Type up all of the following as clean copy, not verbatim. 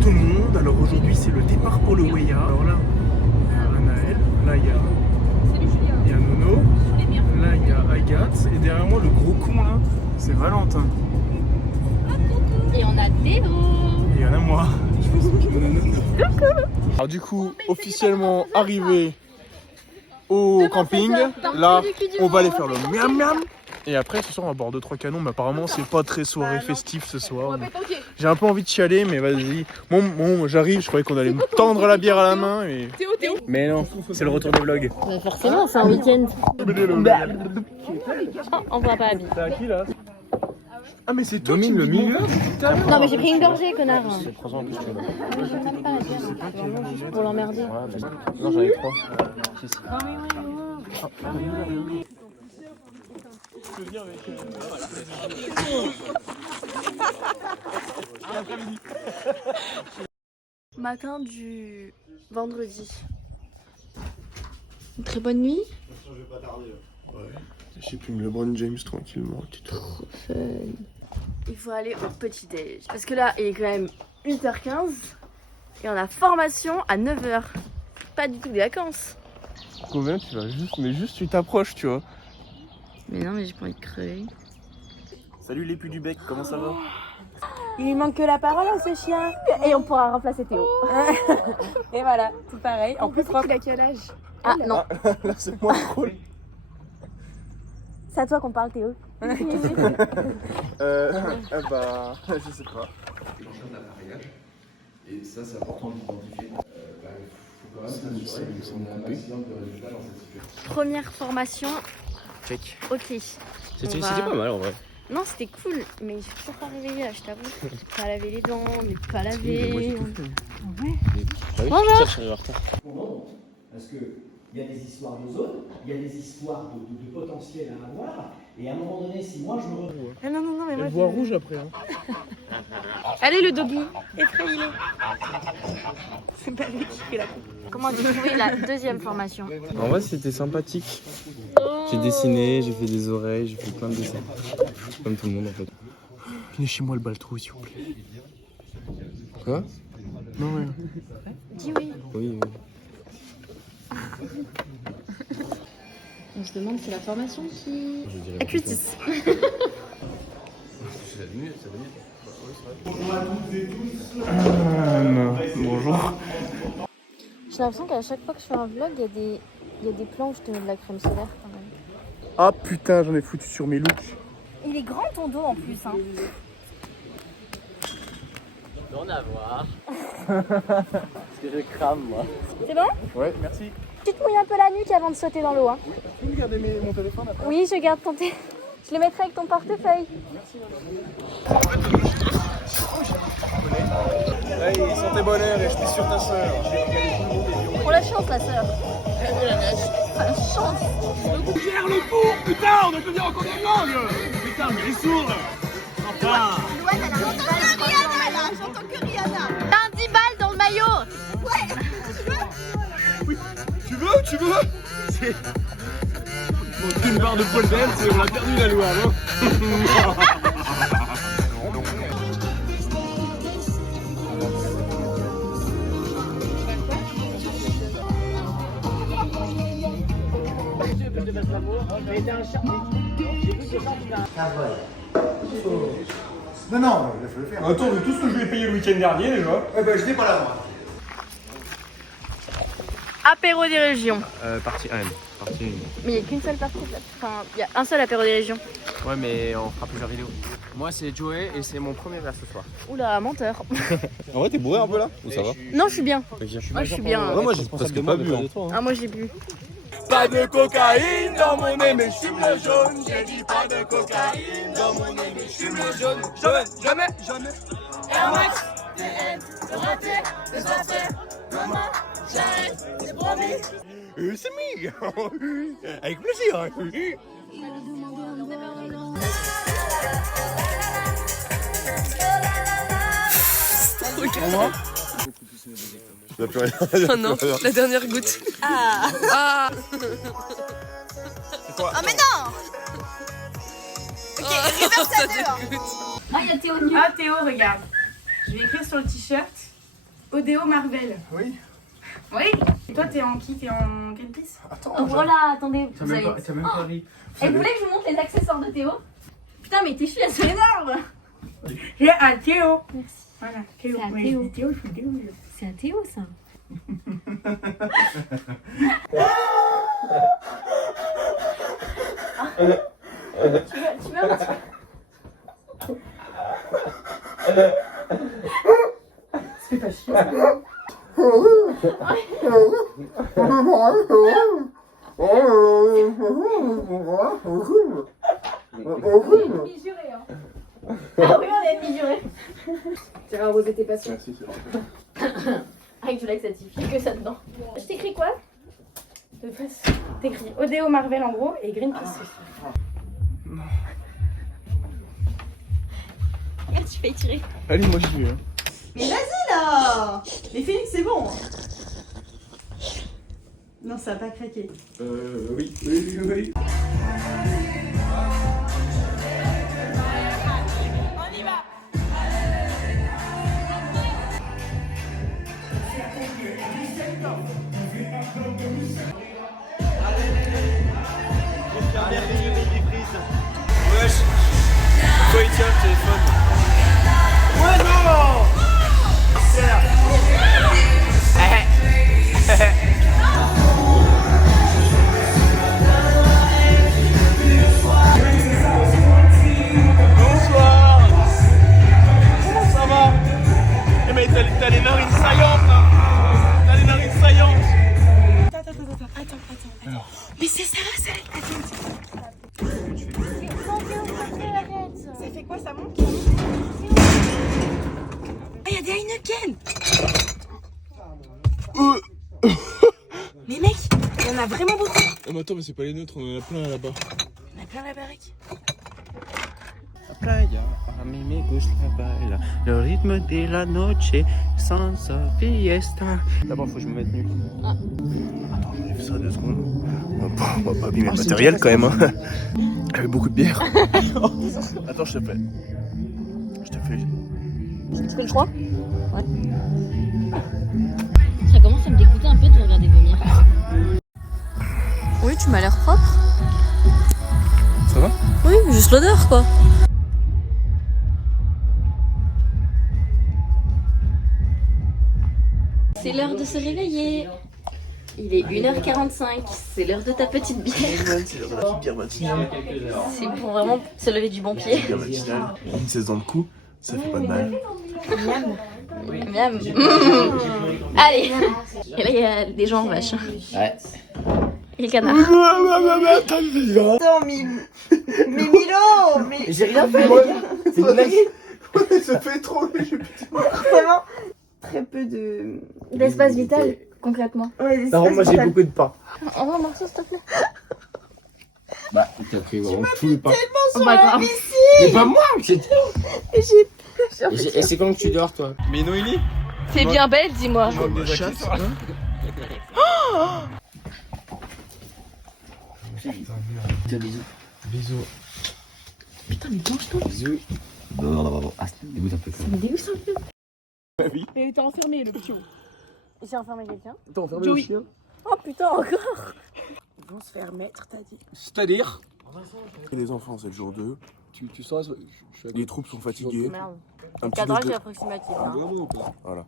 tout le monde, alors aujourd'hui c'est le départ pour le Weya. Alors là, il y a Anaël, là il y a Nono, là il y a Agathe, et derrière moi le gros con là, c'est Valentin. Et on a Théo. Et il y en a moi. Alors du coup, officiellement arrivé au camping, là on va aller faire le miam miam. Et après ce soir on va boire 2-3 canons, mais apparemment c'est pas très soirée festive ce soir. J'ai un peu envie de chialer, mais vas-y. Bon, j'arrive, je croyais qu'on allait me tendre la bière à la main. Et... Théo. Mais non, c'est le retour des vlogs. Bah forcément, c'est un week-end. Oh, on voit pas Abby. C'est à qui là? Ah mais c'est toi Domine le milieu. Non mais j'ai pris une gorgée, connard. C'est 3 ans en plus, tu vois. Je veux même pas la bière, c'est vraiment juste pour l'emmerder. Non, j'en ai 3. Matin du vendredi. Une très bonne nuit. Ouais, j'ai pu me LeBron James tranquillement. Trop fun. Il faut aller au petit déj. Parce que là, il est quand même 8h15 et on a formation à 9h. Pas du tout des vacances. Combien tu vas juste, mais juste tu t'approches, tu vois. Mais non, mais j'ai pas envie de crever. Salut les pus du bec, comment ça va? Il lui manque que la parole à ce chien. Et on pourra remplacer Théo. Et voilà, tout pareil. En plus propre. Il a quel âge? Ah non, Là c'est moins drôle. c'est à toi qu'on parle Théo. Bah, je sais pas. Et ça, c'est important d'identifier. Il faut quand même s'assurer qu'on a un maximum de résultats dans cette situation. Première formation. Check. Ok. C'était On va- pas mal en vrai. Non, c'était cool, mais je suis toujours pas réveillée là, je t'avoue. Pas laver les dents, mais pas laver. Bonjour. Ça, je retard. Parce qu'il y a des histoires de zones, il y a des histoires de potentiel à avoir, et à un moment donné, si moi je me retrouve... Ah non, mais moi Elle voit rouge après. Hein. Allez le doggy, effrayez-le. C'est pas lui qui fait la coupe. Comment tu trouvé la deuxième formation? En vrai, c'était sympathique. J'ai dessiné, j'ai fait des oreilles, j'ai fait plein de dessins. Comme tout le monde en fait. Venez chez moi le baltrou s'il vous plaît. Quoi? Non, rien. Dis oui. Oui, oui. On se demande si c'est la formation qui... Je dirais Acuitis. Bonjour. J'ai l'impression qu'à chaque fois que je fais un vlog, il y a des plans où je te mets de la crème solaire quand même. Ah putain, j'en ai foutu sur mes looks. Il est grand ton dos en plus. Hein. D'en avoir. Parce que je crame moi. C'est bon? Ouais, merci. Tu te mouilles un peu la nuque avant de sauter dans l'eau. Hein. Tu peux me garder mon téléphone après? Oui, je garde ton téléphone. Je le mettrai avec ton portefeuille. Hey, ils sont tes bonheurs et je suis sur ta soeur. Pour la chance, la sœur. La chance. Gère le cours, putain, on peut dire encore des langues. Putain, mais les sourds. Enfin. J'entends que Rihanna. T'as un 10 balles dans le maillot. Oui. Tu veux C'est... Bon, une barre de pole dance et on a perdu la loi, non? Non, laisse-le faire. Attends, de tout ce que je lui ai payé le week-end dernier déjà. Eh ben, je n'ai pas la moi. Apéro des régions. Partie 1. Partie 1. Mais il n'y a qu'une seule partie. Enfin, il y a un seul apéro des régions. Ouais, mais on fera plusieurs vidéos. Moi, c'est Joey et c'est mon premier verre ce soir. Oula, menteur. En vrai, t'es bourré un peu là? Ou ça va? Non, je suis bien. Ok. Moi, je suis bien. Ouais, moi, j'ai presque pas bu. Hein. Ah, moi, j'ai bu. Pas de cocaïne dans mon nez, mais je fume le jaune. J'ai dit pas de cocaïne dans mon nez, mais je fume le jaune. Jamais. Air Max, TN, raté, des affaires. Maman, j'arrête, c'est promis. C'est mig. Avec plaisir. Il plus rien. Oh non, la dernière goutte. Ah. Ah, mais non. Ok, reverse à deux. Ah, il y a Théo nu. Ah Théo, regarde. Je vais écrire sur le t-shirt. Odéo Marvel. Oui. Oui. Et toi, t'es en qui? T'es en quelle pièce? Attends. Oh, voilà, attendez. T'as Vous même avez... pas ri. Et vous voulez que je vous montre les accessoires de Théo? Putain, mais tes cheveux, elles sont énormes. J'ai un Théo. Merci. Voilà, Théo. C'est un Ouais, Théo. je dis Théo, je suis Théo. C'est un Théo, ça. Tu veux un petit C'est pas chiant. Ça. ennemi juré, hein. Ah oui, on est ennemi juré. Tu vas arroser tes passions. Merci, c'est vrai. Avec du laxatif, il y a que ça dedans. Je t'écris quoi? De face. T'écris Odéo Marvel en gros et Greenpeace. Regarde, tu fais étirer. Allez, moi j'y vais. Hein. Mais vas-y là. Mais Félix, c'est bon. Non, ça va pas craquer. Oui. Wesh, toi il tient le téléphone. Ouais, non. Bonsoir. Comment ça va? Eh mais t'as les narines saillantes là. T'as les narines saillantes. Attends. Mais c'est ça, ça. Ça fait quoi, ça monte? Ah, y'a des Heineken. Mais mec, il y en a vraiment beaucoup. Ah mais attends, mais c'est pas les nôtres, on en a plein là-bas. On a plein la baraque. Playa, a mí me gusta bailar, le rythme de la noche, sans fiesta. D'abord, faut que je me mette nu. Attends, j'enlève ça 2 secondes. On va pas abîmer le matériel quand même. Hein. Avec beaucoup de bière. Attends, je te fais. Tu fais le 3? Ouais. Ça commence à me dégoûter un peu de regarder vomir. Oui, tu m'as l'air propre. Ça va? Oui, juste l'odeur quoi. C'est l'heure de se réveiller. Il est 1h45, c'est l'heure de ta petite bière. C'est l'heure de la petite bière matinale. C'est pour vraiment se lever du bon pied. Bière matinale. Une 16 dans le cou, ça fait pas de mal. Miam. Allez. Et là, il y a des gens en vache. Ouais. Et le canard. Attends, mais Milo, mais J'ai rien fait, les gars. C'est une blague. Ça fait trop. vraiment très peu de. D'espace vital, concrètement. Ouais, des Par contre, moi espaces j'ai beaucoup de pain. Envoie un morceau, s'il te plaît. Bah, t'as pris vraiment tout le pain. Oh, pas grave. Mais pas moi, c'est J'ai Et c'est quand que tu dors, toi? Mais Noélie? T'es bien belle, dis-moi. Je vois des chattes. Bisous. Bisous. Bisous. Ah, ça me dégoûte un peu. Me dégoûte un peu. Mais t'es enfermé, le pion. J'ai enfermé quelqu'un. T'as enfermé Joey. le chien? Oh putain, encore. Ils vont se faire mettre, t'as dit. C'est-à-dire? Les enfants, c'est le jour 2. Tu sauras, je suis à Les troupes sont fatiguées. Merde. Un petit Cadrage déj de... approximatif. Hein. Vraiment ou pas? Voilà.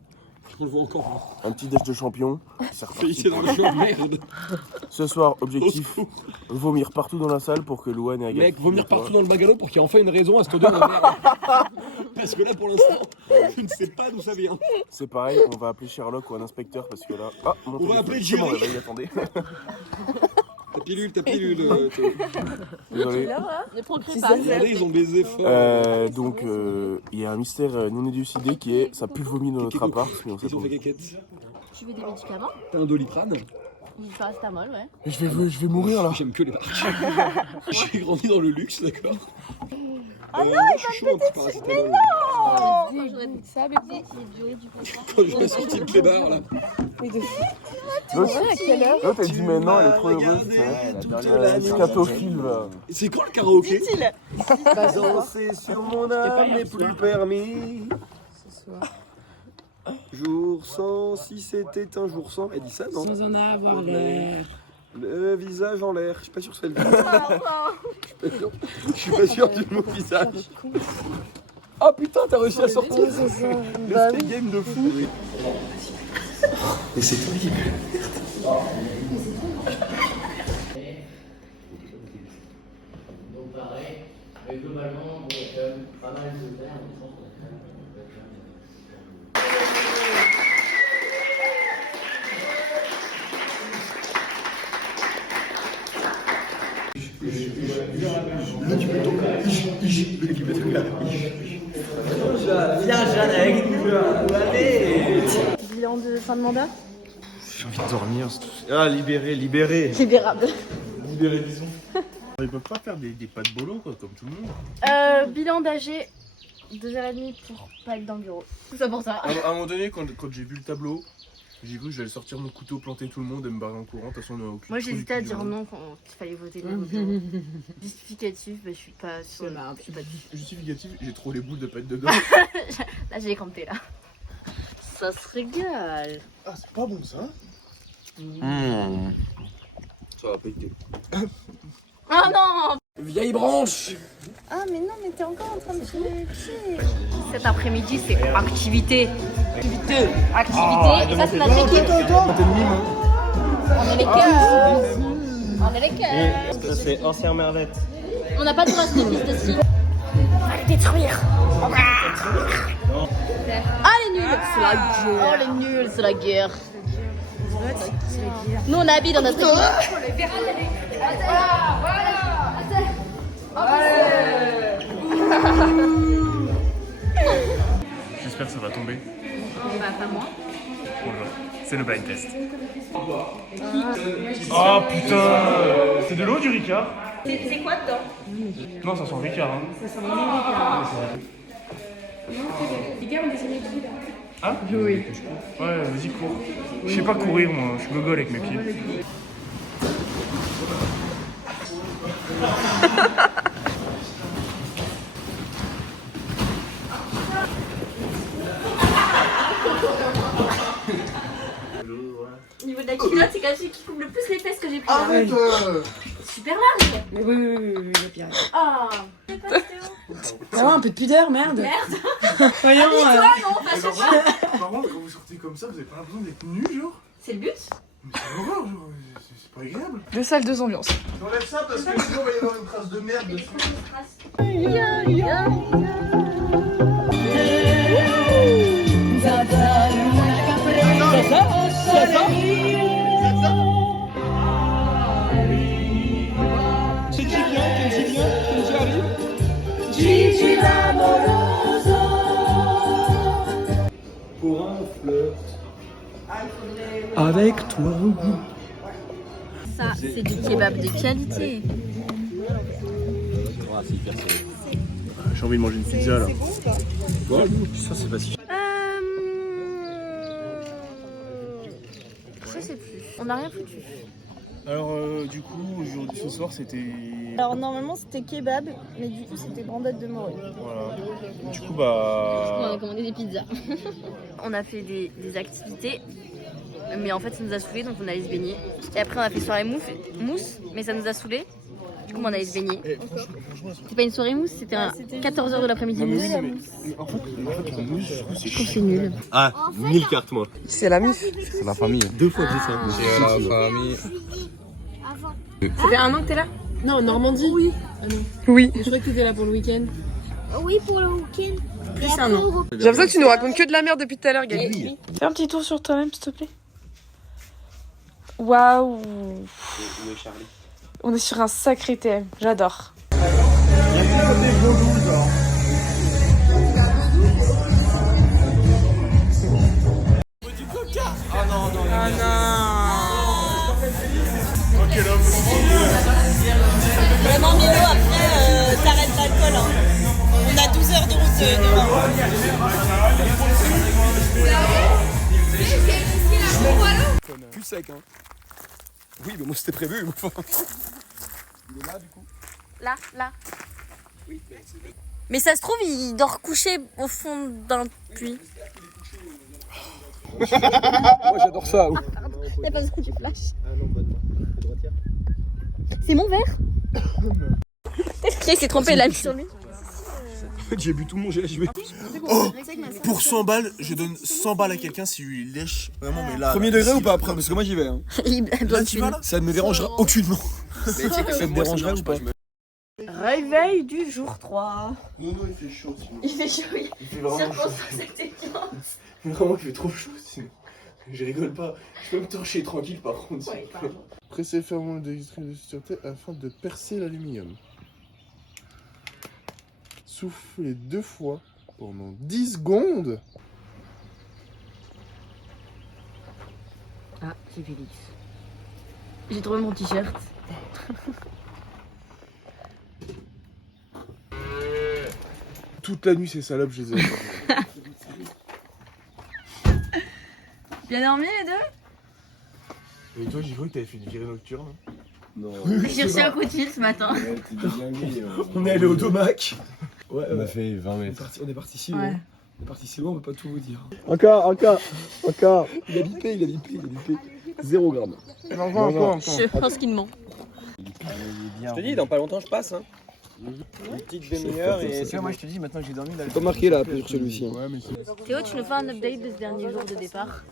Je le vois encore. Un petit déj de champion. C'est reparti. dans le jeu, merde. Ce soir, objectif, vomir partout dans la salle pour que Louane et Agathe... Mec, vomir partout dans le bagalo pour qu'il y ait enfin une raison à cette odeur de merde. Parce que là, pour l'instant, je ne sais pas d'où ça vient. C'est pareil, on va appeler Sherlock ou un inspecteur parce que là... Ah, mon téléphone, appeler c'est mon Jerry. réveil, attendez. Ta pilule. Désolé. Ne procrée pas. Regardez, ils ont baisé fort. Donc, il y a un mystère non élucidé qui est... Ça pue le vomi dans notre appart, mais on sait Ils ont pas. fait quéquette. Tu veux des médicaments? T'as un doliprane? Du paracétamol, ouais. Je vais mourir là. J'aime que les marques. J'ai grandi dans le luxe, d'accord. Ah non, je suis chaud un petit paracétamol. Quand j'aurais dit ça, mais c'est duré du contrat. Quand j'aurais sorti le clébard, là. L'autre, elle dit mais non, elle est trop heureuse. Scatophile. C'est quand le karaoké? Danser sur mon âme n'est plus permis. Jour sans, si c'était un jour sans. Elle dit ça, non? Sans en avoir l'air. Le visage en l'air. Je suis pas sûr que c'est le visage. Je suis pas sûr du mot visage. Oh putain, t'as réussi à sortir. Le game de fou. Mais c'est horrible. Donc pareil, mais globalement, bon, il y a quand même pas mal de terres, je pense qu'on a quand même Viens, Jeanne, avec nous là. Allez. Bilan de fin de mandat. J'ai envie de dormir. Ah, libéré. Libérable. Libéré, disons. Ils peuvent pas faire des pas de bolo, quoi, comme tout le monde. Bilan d'AG, 2h30 pour pas être dans le bureau. Tout ça pour ça. À un moment donné, quand j'ai vu le tableau, j'ai cru que j'allais sortir mon couteau, planter tout le monde et me barrer en courant. De toute façon, on a aucune. Moi j'hésitais à dire non quand il fallait voter dans le bureau. Justificatif, bah, je suis pas sûre. Je suis pas dessus. Justificatif, j'ai trop les boules de pas être dedans. Là j'ai crampé là. Ça se régale. Ah, c'est pas bon ça. Ça va péter. Oh non! Vieille branche. Ah mais non mais t'es encore en train de filer les pieds. Cet après-midi c'est activité. Activité. Et ça c'est notre équipe. On est les cœurs. On est les cœurs. Ça c'est ancien merlette. On n'a pas de race de fils de ski. On va les détruire. Ah les nuls, c'est la guerre. Oh les nuls, c'est la guerre. Nous on habite dans notre équipe. J'espère que ça va tomber. Bah pas moi. Bonjour. C'est le blind test. Oh putain. C'est de l'eau du Ricard? C'est quoi dedans? Non, ça sent Ricard. Hein. Ça sent vraiment Ricard. Les gars, on dessinait qui là? Ah oui. Ouais, vas-y, cours. Je sais pas courir, moi. Je me gole avec mes pieds. Au niveau de la culotte, c'est quand même celui qui couvre le plus les fesses que j'ai pris. Arrête! Super large! Mais oui, le pire. Ah! Ah ouais, un peu de pudeur, merde. Voyons. non, pas Par contre, quand vous sortez comme ça, vous avez pas l'impression d'être nu, genre? C'est le but? Mais c'est horreur, genre. C'est pas agréable. Deux salles, deux ambiances. J'enlève ça parce que sinon, il va y avoir une trace de merde dessus. C'est qui vient? Qui arrive? Gigi l'amoroso. Pour un flirt. Avec toi. Ça, c'est du kebab de qualité. J'ai envie de manger une pizza là. Ça c'est facile. Je sais plus. On n'a rien foutu. Alors, du coup, aujourd'hui, ce soir, c'était. Alors normalement c'était kebab, mais du coup c'était brandade de morue. Voilà. Du coup, On bah. a commandé des pizzas. On a fait des activités, mais en fait ça nous a saoulés, donc on allait se baigner. Et après on a fait soirée mousse, mais ça nous a saoulés. Du coup on allait se baigner. C'était pas une soirée mousse, c'était un 14h de l'après-midi mousse. En fait, la mousse, je trouve, c'est Je trouve que c'est nul. Ah, 1000 cartes moi. C'est la mif. C'est la famille. 2 fois que j'ai ça. C'est la famille. Ça fait 1 an que t'es là? Non, Normandie. Oui. Ah non. Oui. Je crois que t'étais là pour le week-end. Oui pour le week-end. Plus 1 an. J'ai l'impression que tu nous racontes que de la merde depuis tout à l'heure, Gaël. Fais un petit tour sur toi-même, s'il te plaît. Waouh. On est sur un sacré thème, j'adore. Ah non. quel homme. Vraiment, Milo, après, t'arrêtes l'alcool. Hein. On a 12 heures de route devant. Plus sec, hein. Oui, mais moi c'était prévu. Il est là, du coup. Là. Mais ça se trouve, il dort couché au fond d'un puits. Moi j'adore ça. Y'a pas besoin du flash. C'est mon verre. Il s'est trompé, il l'a mis sur lui. En fait, j'ai bu tout mon gel. Oh, pour 100 balles, je donne 100 balles à quelqu'un si lui il lèche. Vraiment, mais là. Premier degré ou pas après? Parce que moi j'y vais. Hein. Là, tu vas là? Ça ne me dérangera aucunement. Ça te dérangerait ou pas? Réveil du jour 3. Non, il fait chaud. Sinon. Il fait chaud, Il fait vraiment chaud. Vraiment, il fait trop chaud sinon. Je rigole pas. Je peux me torcher tranquille par contre. Ouais, Pressez fermement le dispositif de sûreté afin de percer l'aluminium. Soufflez 2 fois pendant 10 secondes. Ah, c'est Félix. J'ai trouvé mon t-shirt. Toute la nuit, ces salopes, je les ai. Bien dormi les deux? Et toi, j'ai cru que t'avais fait une virée nocturne. Non. J'ai reçu un coup de fil ce matin. On est allé au Domac. Ouais, On a fait 20 mètres. On est parti si Ouais. loin. On est parti si loin, on peut pas tout vous dire. Encore. Il a bipé. 0 gramme. Encore. Je pense qu'il ment. Je te dis, dans pas longtemps je passe. Hein. Une petite demi-heure et c'est moi je te dis maintenant que j'ai dormi là. Pas marqué là pour celui-ci. Ouais, mais c'est... Théo, tu nous fais un update de ce dernier jour de départ?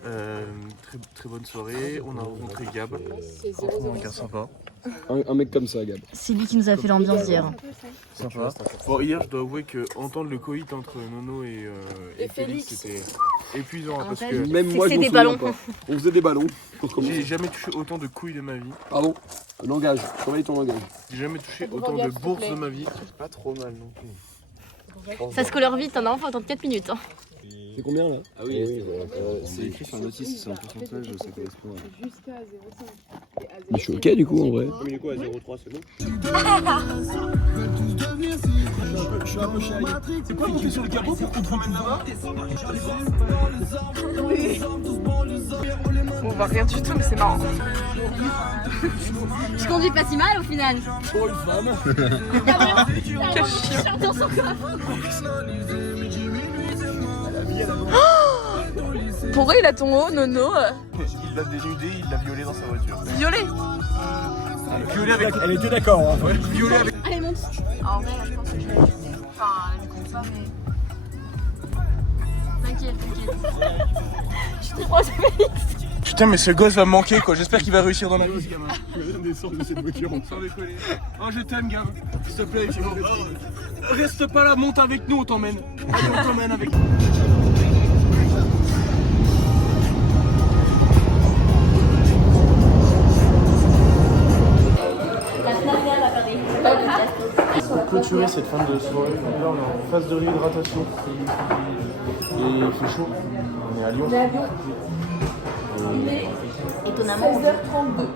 Très bonne soirée. On a rencontré Gab. Franchement, un gars sympa. Un mec comme ça, Gab. C'est lui qui nous a fait l'ambiance d'hier. Sympa. Bon, hier, je dois avouer que entendre le coït entre Nono et Félix, c'était épuisant. Hein, parce que Même moi je c'est m'en des souviens ballons. pas. On faisait des ballons. j'ai jamais touché autant de couilles de ma vie. Pardon. Langage. Surveille ton langage. J'ai jamais touché autant de bourses de ma vie. C'est pas trop mal non plus. Ça se colore vite, hein, faut attendre 4 minutes. Hein. C'est combien là? Ah oui, c'est écrit sur la notice, c'est un pourcentage, ça correspond à... Mais je suis ok du coup en vrai. Comme il est quoi à 0,3 c'est bon? Je suis un peu shy. C'est quoi qui est sur le capot pour qu'on te ramène là-bas? On voit rien du tout, mais c'est marrant. Je conduis pas si mal au final. Oh une femme. Quel chien. J'entends son corps. Pourquoi il a ton haut, Nono? Il l'a dénudé, il l'a violé dans sa voiture. Violet. Violé avec... Elle était d'accord. Hein. Ouais, violé avec... Allez, monte. En vrai, je pense que je vais la jeter. Enfin, elle compte pas, mais. T'inquiète. Je te crois, Félix. Putain, mais ce gosse va me manquer quoi. J'espère qu'il va réussir dans la vie, ce gamin. Je viens de descendre de cette voiture. Sans déconner. Oh, je t'aime, Gab. S'il te plaît, reste pas là, monte avec nous, on t'emmène. Allez, on t'emmène avec nous. Pour clôturer cette fin de soirée, donc là on est en phase de réhydratation. Et il fait chaud. On est à Lyon. Étonnamment. 16h32.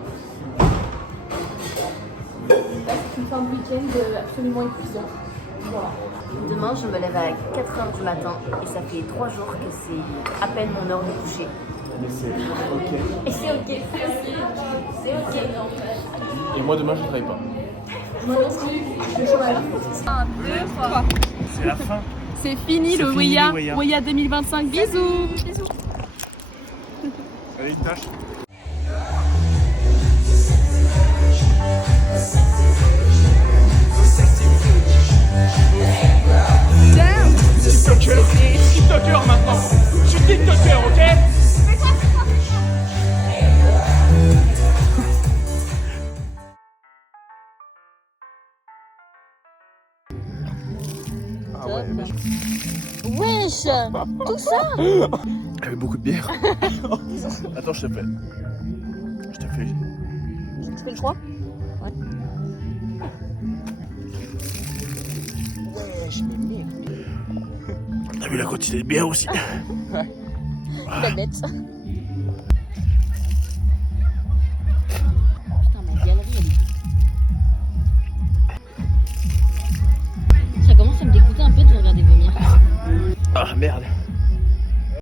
Là, c'est une fin de week-end absolument épuisante. Voilà. Demain, je me lève à 4h du matin et ça fait 3 jours que c'est à peine mon heure de coucher. Mais c'est ok. Et c'est ok. C'est ok. Et moi demain je travaille pas. Moi non plus, je suis chômage. 1, 2, 3. C'est la fin. C'est fini le fini, Weya. Weya 2025. Bisous. Allez, une tâche. TikToker maintenant. Je suis TikToker, ok? Ah ouais, mais Wesh, tout ça. avec beaucoup de bière. Attends, je te fais. Je te fais. Tu fais le choix? T'as vu la quantité de bière aussi? La bête.